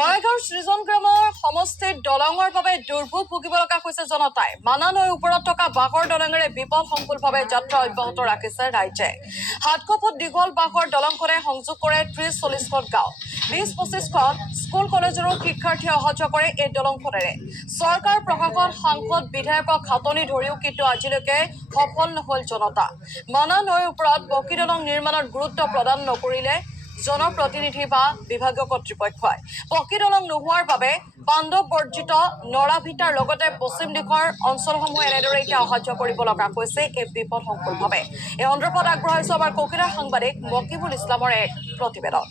বঙাইগাঁৱৰ সৃজন গ্ৰামৰ সমষ্টিত দলঙৰ বাবে দুৰ্ভোগ ভুগিব লগা হৈছে জনতাই। মানা নৈৰ ওপৰত থকা বাঁহৰ দলঙেৰে বিপদ সংকুলভাৱে যাত্ৰা অব্যাহত ৰাখিছে ৰাইজে। 700 ফুট দীঘল বাঁহৰ দলংখনে সংযোগ কৰে 30-40খন গাঁও। 20-25খন স্কুল কলেজৰো শিক্ষাৰ্থীয়ে অহা যোৱা কৰে এই দলংখনেৰে। চৰকাৰ প্ৰশাসন সাংসদ বিধায়কক হাতনি ধৰিও কিন্তু আজিলৈকে সফল নহল জনতা। মানা নৈৰ ওপৰত পকী দলং নিৰ্মাণৰ গুৰুত্ব প্ৰদান নকৰিলে জনপ্ৰতিনিধি বা বিভাগীয় কৰ্তৃপক্ষই। পকী দলং নোহোৱাৰ বাবে পাণ্ডৱ বৰ্জিত নৰাভিটাৰ লগতে পশ্চিম দিশৰ অঞ্চলসমূহ এনেদৰে এতিয়া অহা যোৱা কৰিব লগা হৈছে এই বিপদ সংকুলভাৱে। এই সন্দৰ্ভত আগবঢ়াইছো আমাৰ ককিৰাৰ সাংবাদিক মকিবুল ইছলামৰ এক প্ৰতিবেদন।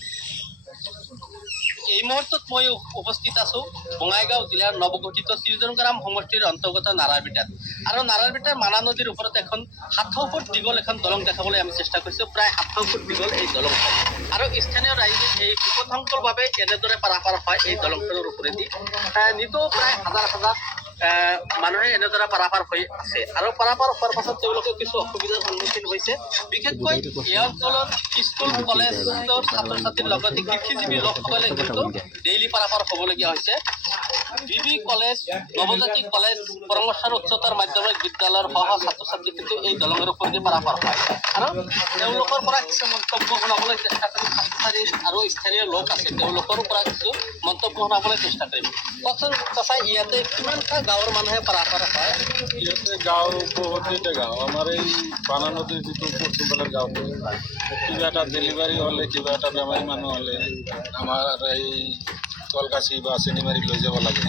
এই মুহূৰ্তত মই উপস্থিত আছো বঙাইগাঁও জিলাৰ নৱগঠিত সৃজনগ্ৰাম সমষ্টিৰ অন্তৰ্গত নাৰাৰবিটাত। আৰু নাৰাৰবিটাৰ মানা নদীৰ ওপৰত এখন 700 ফুট দীঘল এখন দলং দেখাবলৈ আমি চেষ্টা কৰিছো। প্ৰায় 700 ফুট দীঘল এই দলংখন। আৰু স্থানীয় ৰাইজে এই বিপদসংকুলভাৱে কেনেদৰে পাৰাপাৰ হয় এই দলংখনৰ ওপৰেদি নিতৌ প্ৰায় হাজাৰ হাজাৰ মানুহে এনেদৰে পাৰাপাৰ হৈ আছে। আৰু পাৰাপাৰ হোৱাৰ পাছত তেওঁলোকে কিছু অসুবিধাৰ সন্মুখীন হৈছে। বিশেষকৈ এই অঞ্চলৰ স্কুল কলেজৰ ছাত্ৰ ছাত্ৰীৰ লগতে কৃষিজীৱী লোকসকলে কিন্তু ডেইলি পাৰাপাৰ হ'বলগীয়া হৈছে। বিবি কলেজ, নৱজাতি কলেজ, পৰমৰ্শন উচ্চতৰ মাধ্যমিক বিদ্যালয়ৰ সহ ছাত্ৰ ছাত্ৰী কিন্তু এই দলঙৰ ওপৰেদি পাৰাপাৰ হয়। আৰু তেওঁলোকৰ পৰা কিছু মন্তব্য শুনাবলৈ চেষ্টা কৰিম। ছাত্ৰী আৰু স্থানীয় লোক আছে, তেওঁলোকৰ পৰা কিছু মন্তব্য শুনাবলৈ চেষ্টা কৰিম। কওকচোন চাচা, ইয়াতে কিমানটা গাঁৱৰ মানুহে পাৰাপাৰ হয়? ইয়াতে গাঁৱৰ বহুতকেইটা গাঁও। আমাৰ এই বানা নদীৰ যিটো পশ্চিমফালৰ গাঁওটো, কিবা এটা ডেলিভাৰী হ'লে, কিবা এটা বেমাৰী মানুহ হ'লে আমাৰ এই কলকাছি বা চিনেমাৰী লৈ যাব লাগে।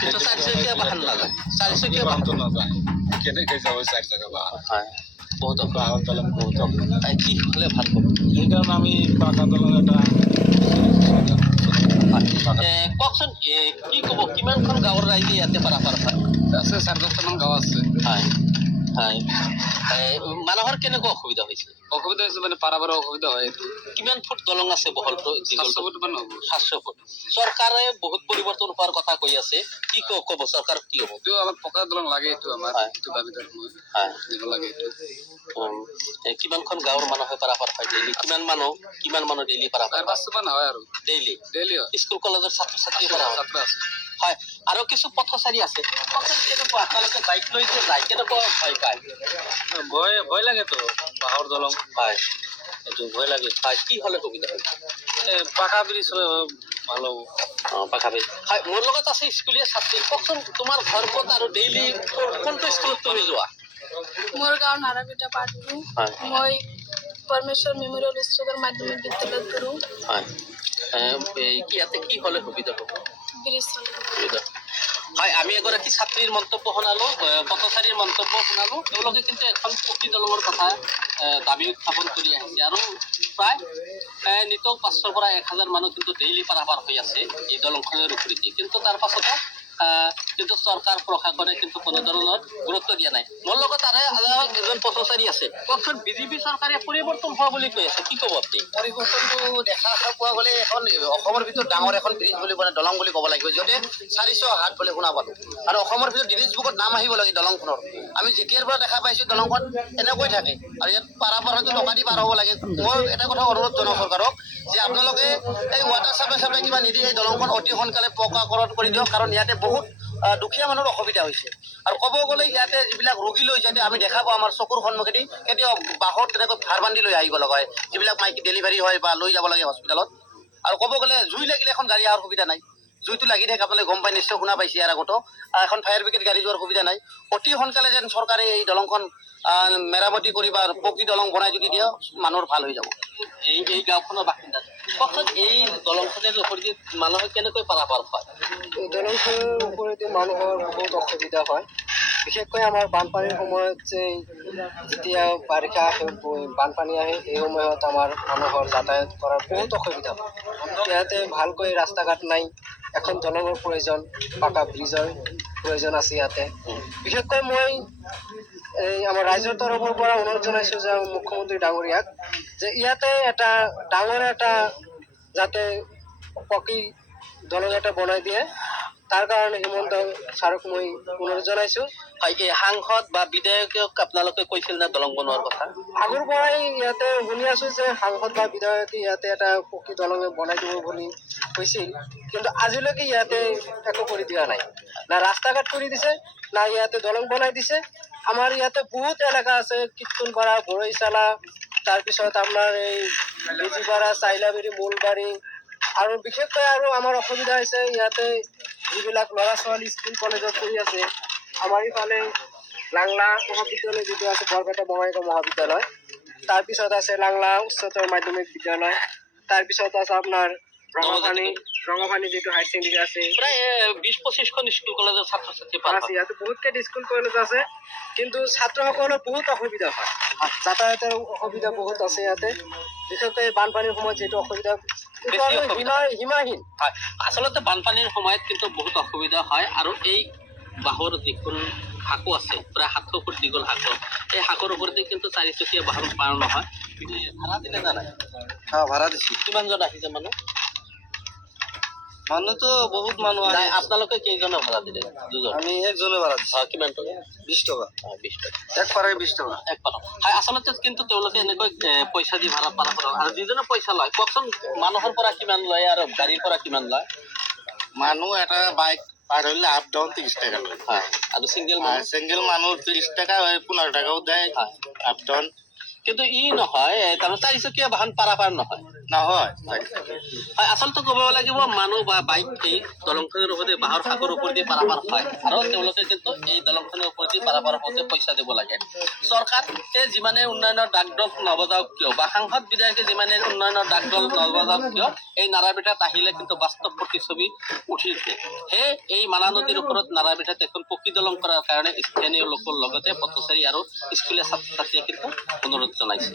কিন্তু চাৰিচকীয়া বাহন নাযায়, চাৰিচকীয়া বাহনটো নাযায়। কেনেকৈ যাব 4 চকা বাহন? হয়, বহুত বাঁহৰ দলং বহুত কি হ'লে ভাল হ'ব? সেইকাৰণে আমি পাকা দলং এটা কওকচোন, কি ক'ব, কিমানখন গাঁৱৰ ৰাইজে ইয়াতে পাৰাপাৰ হয়? আছে 4-10টামান গাঁও আছে। হয় হয়, মানুহৰ কেনেকুৱা অসুবিধা হৈছে? অসুবিধা হৈছে মানে পাৰাপাৰৰ অসুবিধা হয়। কিমান ফুট দলং আছে বহলটো? 700 ফুট মান হ'ব। 700 ফুট। চৰকাৰে বহুত পৰিৱৰ্তন হোৱাৰ কথা কৈ আছে, কি ক'ব চৰকাৰ? কি হ'ব? এইটো আমাক পকা দলং লাগে, এইটো আমাৰ এইটো দাবীদাৰ সময় দিব লাগে এইটো। কিমানখন গাঁৱৰ মানুহে পাৰাপাৰ হয় ডেইলি? কিমান মানুহ ডেইলি পাৰাপাৰ? 400-500 মান হয় আৰু ডেইলি হয়। স্কুল কলেজৰ ছাত্ৰ ছাত্ৰী ছাত্ৰ আছে। হয়, আৰু কিছু পথচাৰী আছে। কেনেকুৱা আপোনালোকে বাইক লৈ যে যায়, কেনেকুৱা ভয় পায়? ভয় লাগেতো, বাঁহৰ দলং। হয়, এইটো ভয় লাগে। হয়, কি হ'লে সুবিধা হয়? পাকা ব্ৰিজ ভাল হ'ব। পাকা ব্ৰিজ। হয়, মোৰ লগত আছে স্কুলীয়া ছাত্ৰী। কওকচোন, তোমাৰ ঘৰ ক'ত আৰু ডেইলি কোনটো স্কুলত তুমি যোৱা? মোৰ গাঁও নাৰাবিটা পাৰ্ট 2। মই পৰমেশ্বৰ মেমৰিয়েল উচ্চতৰ মাধ্যমিক বিদ্যালয়ত পঢ়োঁ। হয়, ইয়াতে কি হ'লে সুবিধা হ'ব? ব্ৰিজ সুবিধা। হয়, আমি এগৰাকী ছাত্ৰীৰ মন্তব্য শুনালো, পথচাৰীৰ মন্তব্য শুনালো। তেওঁলোকে কিন্তু এখন পকী দলঙৰ কথা দাবী উত্থাপন কৰি আহিছে। আৰু প্ৰায় নিতৌ 500 পৰা 1000 মানুহ কিন্তু ডেইলি পাৰাপাৰ হৈ আছে এই দলংখনৰ ওপৰেদি। কিন্তু তাৰ পাছতো কিন্তু চৰকাৰ প্ৰশাসনে কিন্তু কোনো ধৰণৰ গুৰুত্ব দিয়া নাই। মোৰ লগত আৰু এজন পথচাৰী আছে। কওকচোন, বিজেপি চৰকাৰে পৰিৱৰ্তন হোৱা বুলি কৈ আছে, কি ক'ব আপুনি? পৰিৱৰ্তনটো দেখা পোৱা গ'লে এখন অসমৰ ভিতৰত ডাঙৰ এখন ব্ৰিজ বুলি দলং বুলি ক'ব লাগিব, য'তে 400 হাত বুলি শুনা পালোঁ। আৰু অসমৰ ভিতৰত গিনিজ বুকত নাম আহিব লাগে দলংখনৰ। আমি যেতিয়াৰ পৰা দেখা পাইছোঁ দলংখন এনেকৈ থাকে, আৰু ইয়াত পাৰাপাৰ হয়তো টকা দি পাৰ হ'ব লাগে। মই এটা কথা অনুৰোধ জনাওঁ চৰকাৰক যে আপোনালোকে এই ৱাটাৰ চাপ্লাই কিবা নিদি এই দলংখন অতি সোনকালে পকাকৰণ কৰি দিয়ক, কাৰণ ইয়াতে বহুত দুখীয়া মানুহৰ অসুবিধা হৈছে। আৰু ক'ব গ'লে ইয়াতে যিবিলাক ৰোগী লৈ যাতে আমি দেখা পাওঁ আমাৰ চকুৰ সন্মুখেদি, কেতিয়াও বাঁহত তেনেকৈ ভাৰ বান্ধি লৈ আহিব লগা হয়, যিবিলাক মাইকী ডেলিভাৰী হয় বা লৈ যাব লাগে হস্পিটেলত। আৰু ক'ব গ'লে জুই লাগিলে এখন গাড়ী অহাৰ সুবিধা নাই, জুইটো লাগি থাকে, আপোনালোকে গম পাই নিশ্চয় শুনা পাইছে। ইয়াৰ আগতো এখন ফায়াৰ ব্ৰিগেড গাড়ী যোৱাৰ সুবিধা নাই। অতি সোনকালে যেন চৰকাৰে এই দলংখন মেৰামতি কৰি বা পকী দলং বনাই যদি দিয়ে, মানুহৰ ভাল হৈ যাব। এই গাঁওখনৰ বাসিন্দা, কওকচোন, এই দলংখনৰ ওপৰেদি মানুহে কেনেকৈ পাৰাপাৰ হয়? এই দলংখনৰ ওপৰেদি মানুহৰ বহুত অসুবিধা হয়। বিশেষকৈ আমাৰ বানপানীৰ সময়ত যেতিয়া বাৰিষা আহে, বানপানী আহে, এই সময়ত আমাৰ মানুহৰ যাতায়াত কৰাৰ বহুত অসুবিধা হয়। ইয়াতে ভালকৈ ৰাস্তা ঘাট নাই, এখন দলঙৰ প্ৰয়োজন, পাকা ব্ৰিজৰ প্ৰয়োজন আছে ইয়াতে। বিশেষকৈ মই আমাৰ ৰাইজৰ তৰফৰ পৰা অনুৰোধ জনাইছোঁ যে মুখ্যমন্ত্ৰী ডাঙৰীয়াক যে ইয়াতে এটা ডাঙৰ এটা যাতে পকী দলং এটা বনাই দিয়ে, তাৰ কাৰণে হিমন্ত ছাৰক মই অনুৰোধ জনাইছোঁ। হয়, এই সাংসদ বা বিধায়কক আপোনালোকে কৈছিল নে দলং বনোৱাৰ কথা? আগৰ পৰাই ইয়াতে শুনি আছোঁ যে সাংসদ বা বিধায়কে ইয়াতে এটা পকী দলং বনাই দিব বুলি হৈছিল, কিন্তু আজিলৈকে ইয়াতে একো কৰি দিয়া নাই। না ৰাস্তা ঘাট কৰি দিছে, না ইয়াতে দলং বনাই দিছে। আমাৰ ইয়াতে বহুত এলেকা আছে, কীৰ্তনপাৰা, বৰৈচালা, তাৰপিছত আপোনাৰ এই বেজিপাৰা, চাইলাবেৰী, মূলবাৰী, আৰু বিশেষকৈ আৰু আমাৰ অসুবিধা হৈছে ইয়াতে যিবিলাক ল'ৰা ছোৱালী স্কুল কলেজত পঢ়ি আছে। আমাৰ ইফালে লাংলা মহাবিদ্যালয় যিটো আছে, বৰপেটা বঙাইগাঁও মহাবিদ্যালয়, তাৰপিছত আছে লাংলা উচ্চতৰ মাধ্যমিক বিদ্যালয়, তাৰপিছত আছে আপোনাৰ ৰঙাপানী যিটো হায়াৰ ছেকেণ্ডেৰী আছে। প্ৰায় 20-25খন স্কুল কলেজৰ ছাত্ৰ ছাত্ৰী পাৰ আছে ইয়াতে বহুতকেইটা স্কুল কলেজ আছে, কিন্তু ছাত্ৰসকলৰ বহুত অসুবিধা হয়, যাতায়াতৰ অসুবিধা বহুত আছে ইয়াতে। বিশেষকৈ বানপানীৰ সময়ত যিটো অসুবিধা, সেইটো আৰু সীমাহীন। হয়, আচলতে বানপানীৰ সময়ত কিন্তু বহুত অসুবিধা হয়। আৰু এই বাঁহৰ যিখন শাকো আছে, প্ৰায় 700 ফুট দীঘল শাকো, এই শাকৰ ওপৰতে কিন্তু 4চকীয়া বাহন পাৰ নহয়। ভাড়া দিলে না নাই? ভাড়া দিছোঁ। কিমানজন আহিছে মানুহ? মানুহতো বহুত মানুহ আহে। আপোনালোকে কেইজনে ভাড়া দিলে? দুজন। আমি একজনে ভাড়া দিছোঁ। কিমান টকা? 20 টকা। 20 টকা। এক পাৰে 20 টকা। এক পালক। হয়, আচলতে কিন্তু তেওঁলোকে এনেকৈ পইচা দি ভাড়া পাৰা কৰে। আৰু যিজনে পইচা লয়, কওকচোন মানুহৰ পৰা কিমান লয় আৰু গাড়ীৰ পৰা কিমান লয়? মানুহ এটা বাইক পাৰ হলে আপ ডাউন 30 টাকা লয়। হয়, আৰু চিংগল সিঙ্গেল মানুহ 30 টাকা, 15 টাকাও দেয় আপ ডাউন। কিন্তু ই নহয়, তাৰমানে 4চকীয়া বাহন পাৰাপাৰ নহয়। নহয়। হয়, আচলতে ক'ব লাগিব মানুহ বা বাইক এই দলংখনৰ ওপৰতে বাঁহৰ শাকৰ ওপৰতে পাৰাপাৰ হয়, আৰু তেওঁলোকে কিন্তু এই দলংখনৰ ওপৰতে পাৰাপাৰ হওঁতে পইচা দিব লাগে। চৰকাৰে যিমানে উন্নয়নৰ ডাকডল নবজাওক কিয়, বা সাংসদ বিধায়কে যিমানে উন্নয়নৰ ডাকডল নবজাওক কিয়, এই নাৰাবিটাত আহিলে কিন্তু বাস্তৱ প্ৰতিচ্ছবি উঠি উঠে। সেয়ে এই মানা নদীৰ ওপৰত নাৰাবিটাত এখন পকী দলং কৰাৰ কাৰণে স্থানীয় লোকৰ লগতে পথচাৰী আৰু স্কুলীয়া ছাত্ৰ ছাত্ৰীয়ে কিন্তু অনুৰোধ জনাইছে।